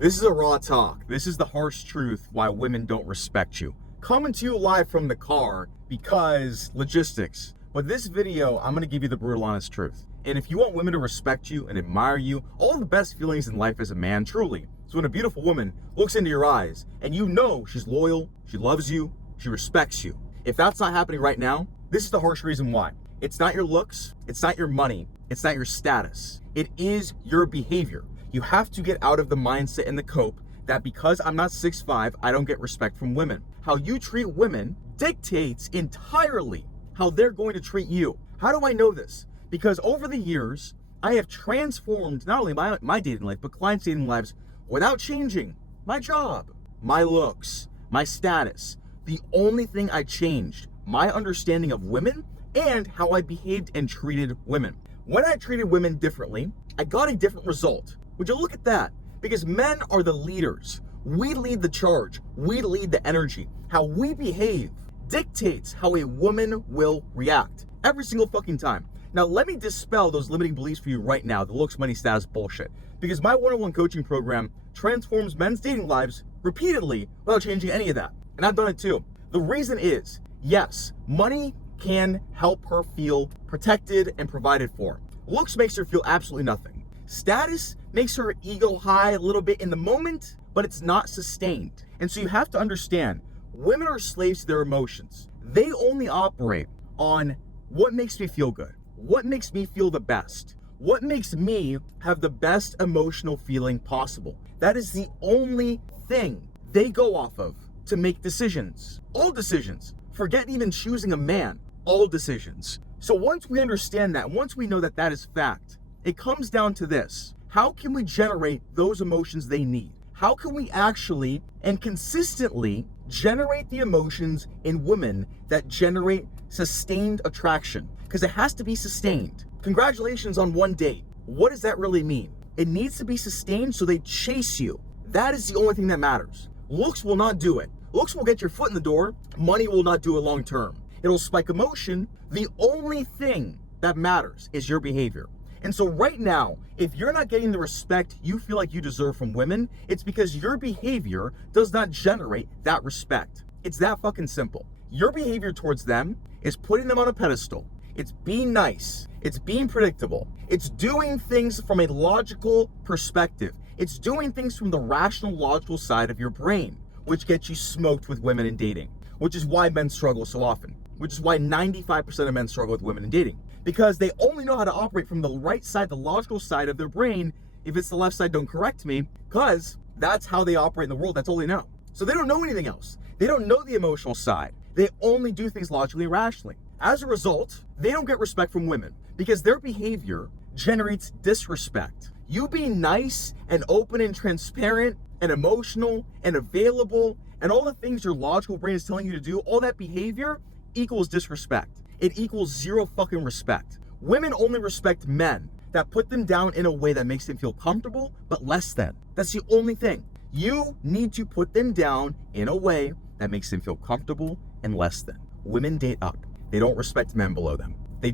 This is a raw talk. This is the harsh truth why women don't respect you. Coming to you live from the car because logistics. But this video, I'm gonna give you the brutal honest truth. And if you want women to respect you and admire you, all the best feelings in life as a man, truly. So when a beautiful woman looks into your eyes and you know she's loyal, she loves you, she respects you. If that's not happening right now, this is the harsh reason why. It's not your looks, it's not your money, it's not your status. It is your behavior. You have to get out of the mindset and the cope that because I'm not 6'5", I don't get respect from women. How you treat women dictates entirely how they're going to treat you. How do I know this? Because over the years, I have transformed not only my dating life, but clients' dating lives without changing my job, my looks, my status. The only thing I changed, my understanding of women and how I behaved and treated women. When I treated women differently, I got a different result. Would you look at that? Because men are the leaders. We lead the charge. We lead the energy. How we behave dictates how a woman will react every single fucking time. Now, let me dispel those limiting beliefs for you right now, the looks, money, status bullshit. Because my one-on-one coaching program transforms men's dating lives repeatedly without changing any of that. And I've done it too. The reason is, yes, money can help her feel protected and provided for. Looks makes her feel absolutely nothing. Status makes her ego high a little bit in the moment, but it's not sustained. And so you have to understand, women are slaves to their emotions. They only operate on what makes me feel good, what makes me feel the best, what makes me have the best emotional feeling possible. That is the only thing they go off of to make decisions. All decisions. Forget even choosing a man. All decisions. So once we understand that, once we know that that is fact, it comes down to this. How can we generate those emotions they need? How can we actually and consistently generate the emotions in women that generate sustained attraction? Because it has to be sustained. Congratulations on one date. What does that really mean? It needs to be sustained so they chase you. That is the only thing that matters. Looks will not do it. Looks will get your foot in the door. Money will not do it long term. It'll spike emotion. The only thing that matters is your behavior. And so right now, if you're not getting the respect you feel like you deserve from women, it's because your behavior does not generate that respect. It's that fucking simple. Your behavior towards them is putting them on a pedestal. It's being nice. It's being predictable. It's doing things from a logical perspective. It's doing things from the rational, logical side of your brain, which gets you smoked with women in dating, which is why men struggle so often, which is why 95% of men struggle with women in dating. Because they only know how to operate from the right side, the logical side of their brain. If it's the left side, don't correct me, because that's how they operate in the world. That's all they know. So they don't know anything else. They don't know the emotional side. They only do things logically and rationally. As a result, they don't get respect from women because their behavior generates disrespect. You being nice and open and transparent and emotional and available and all the things your logical brain is telling you to do, all that behavior equals disrespect. It equals zero fucking respect. Women only respect men that put them down in a way that makes them feel comfortable, but less than. That's the only thing. You need to put them down in a way that makes them feel comfortable and less than. Women date up. They don't respect men below them. They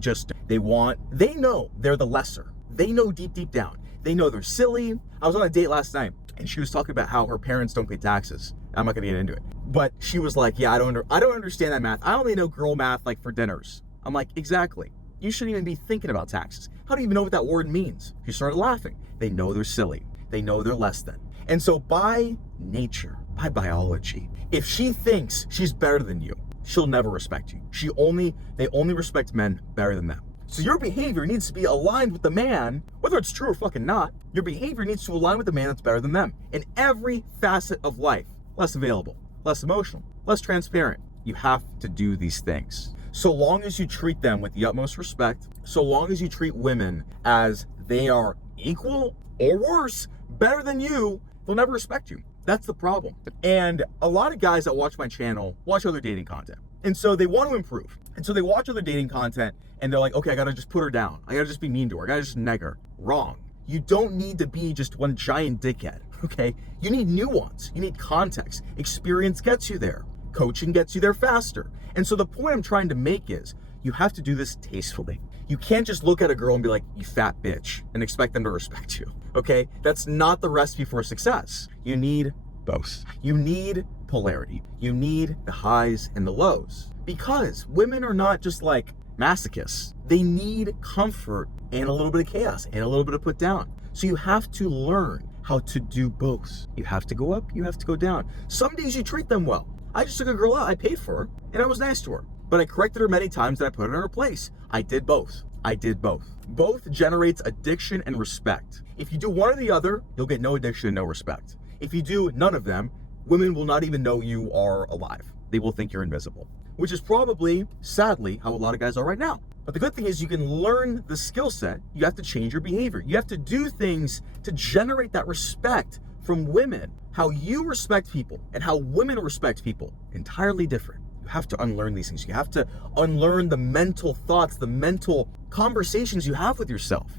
know they're the lesser. They know deep down. They know they're silly. I was on a date last night and she was talking about how her parents don't pay taxes. I'm not gonna get into it. But she was like, yeah, I don't understand that math. I only know girl math like for dinners. I'm like, exactly. You shouldn't even be thinking about taxes. How do you even know what that word means? She started laughing. They know they're silly. They know they're less than. And so by nature, by biology, if she thinks she's better than you, she'll never respect you. They only respect men better than them. So your behavior needs to be aligned with the man, whether it's true or fucking not. Your behavior needs to align with the man that's better than them in every facet of life. Less available, less emotional, less transparent. You have to do these things. So long as you treat them with the utmost respect, so long as you treat women as they are equal or worse, better than you, they'll never respect you. That's the problem. And a lot of guys that watch my channel watch other dating content. And so they want to improve. And so they watch other dating content and they're like, okay, I gotta just put her down. I gotta just be mean to her. I gotta just neg her. Wrong. You don't need to be just one giant dickhead, okay? You need nuance. You need context. Experience gets you there. Coaching gets you there faster. And so the point I'm trying to make is you have to do this tastefully. You can't just look at a girl and be like, you fat bitch, and expect them to respect you, okay? That's not the recipe for success. You need both. You need polarity. You need the highs and the lows. Because women are not just like masochists. They need comfort and a little bit of chaos and a little bit of put down. So you have to learn how to do both. You have to go up, you have to go down. Some days you treat them well. I just took a girl out, I paid for her, and I was nice to her. But I corrected her many times and I put her in her place. I did both. Both generates addiction and respect. If you do one or the other, you'll get no addiction and no respect. If you do none of them, women will not even know you are alive. They will think you're invisible, which is probably, sadly, how a lot of guys are right now. But the good thing is you can learn the skill set. You have to change your behavior. You have to do things to generate that respect from women. How you respect people and how women respect people, entirely different. You have to unlearn these things. You have to unlearn the mental thoughts, the mental conversations you have with yourself.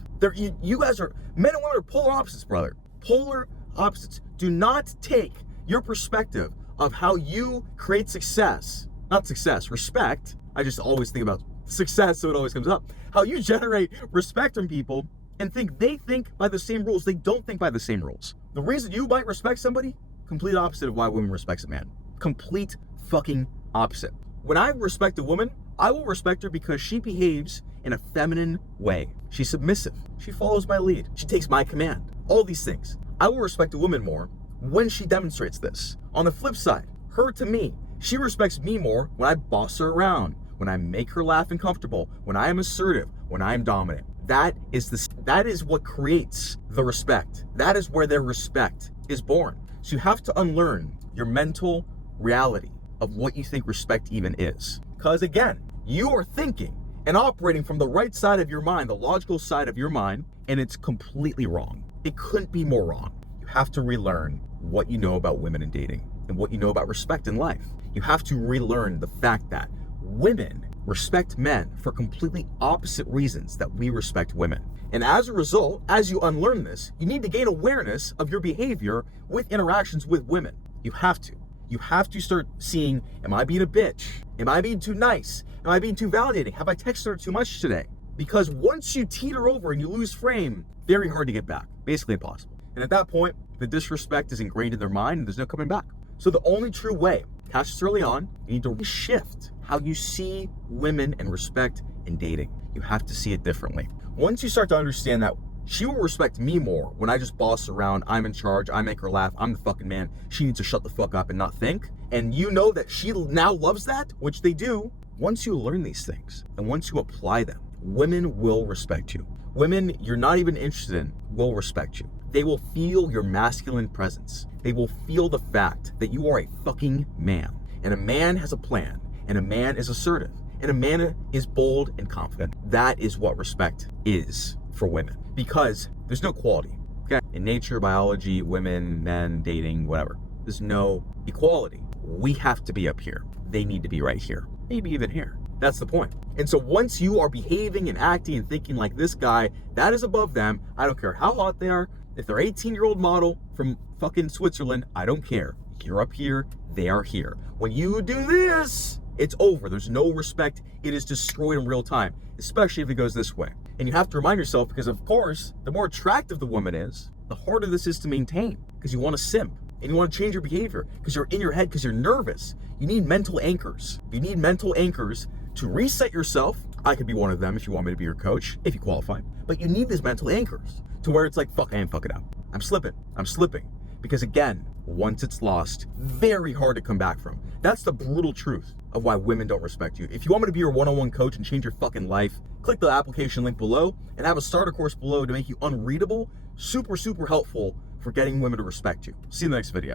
You guys are, men and women are polar opposites, brother. Polar opposites. Do not take your perspective of how you create success, not success, respect. I just always think about success, so it always comes up. How you generate respect from people and think they think by the same rules. They don't think by the same rules. The reason you might respect somebody, complete opposite of why women respect a man. Complete fucking opposite. When I respect a woman, I will respect her because she behaves in a feminine way. She's submissive. She follows my lead. She takes my command. All these things. I will respect a woman more when she demonstrates this. On the flip side, her to me, she respects me more when I boss her around, when I make her laugh and comfortable, when I am assertive, when I am dominant. That is what creates the respect. That is where their respect is born. So you have to unlearn your mental reality of what you think respect even is. Because again, you are thinking and operating from the right side of your mind, the logical side of your mind, and it's completely wrong. It couldn't be more wrong. You have to relearn what you know about women and dating and what you know about respect in life. You have to relearn the fact that women respect men for completely opposite reasons that we respect women. And as a result, as you unlearn this, you need to gain awareness of your behavior with interactions with women. You have to. You have to start seeing, am I being a bitch? Am I being too nice? Am I being too validating? Have I texted her too much today? Because once you teeter over and you lose frame, very hard to get back, basically impossible. And at that point, the disrespect is ingrained in their mind and there's no coming back. So the only true way, catch this early on, you need to shift how you see women and respect in dating. You have to see it differently. Once you start to understand that she will respect me more when I just boss around, I'm in charge, I make her laugh, I'm the fucking man, she needs to shut the fuck up and not think. And you know that she now loves that, which they do. Once you learn these things and once you apply them, women will respect you. Women you're not even interested in will respect you. They will feel your masculine presence. They will feel the fact that you are a fucking man. And a man has a plan. And a man is assertive. And a man is bold and confident. That is what respect is for women. Because there's no quality. Okay? In nature, biology, women, men, dating, whatever. There's no equality. We have to be up here. They need to be right here. Maybe even here. That's the point. And so once you are behaving and acting and thinking like this guy, that is above them. I don't care how hot they are. If they're 18-year-old model from fucking Switzerland, I don't care. You're up here, they are here. When you do this, it's over. There's no respect. It is destroyed in real time, especially if it goes this way. And you have to remind yourself because, of course, the more attractive the woman is, the harder this is to maintain because you want to simp and you want to change your behavior because you're in your head because you're nervous. You need mental anchors. You need mental anchors to reset yourself. I could be one of them if you want me to be your coach, if you qualify. But you need these mental anchors to where it's like, fuck, I ain't fucking up. I'm slipping. Because again, once it's lost, very hard to come back from. That's the brutal truth of why women don't respect you. If you want me to be your one-on-one coach and change your fucking life, click the application link below and have a starter course below to make you unreadable. Super, super helpful for getting women to respect you. See you in the next video.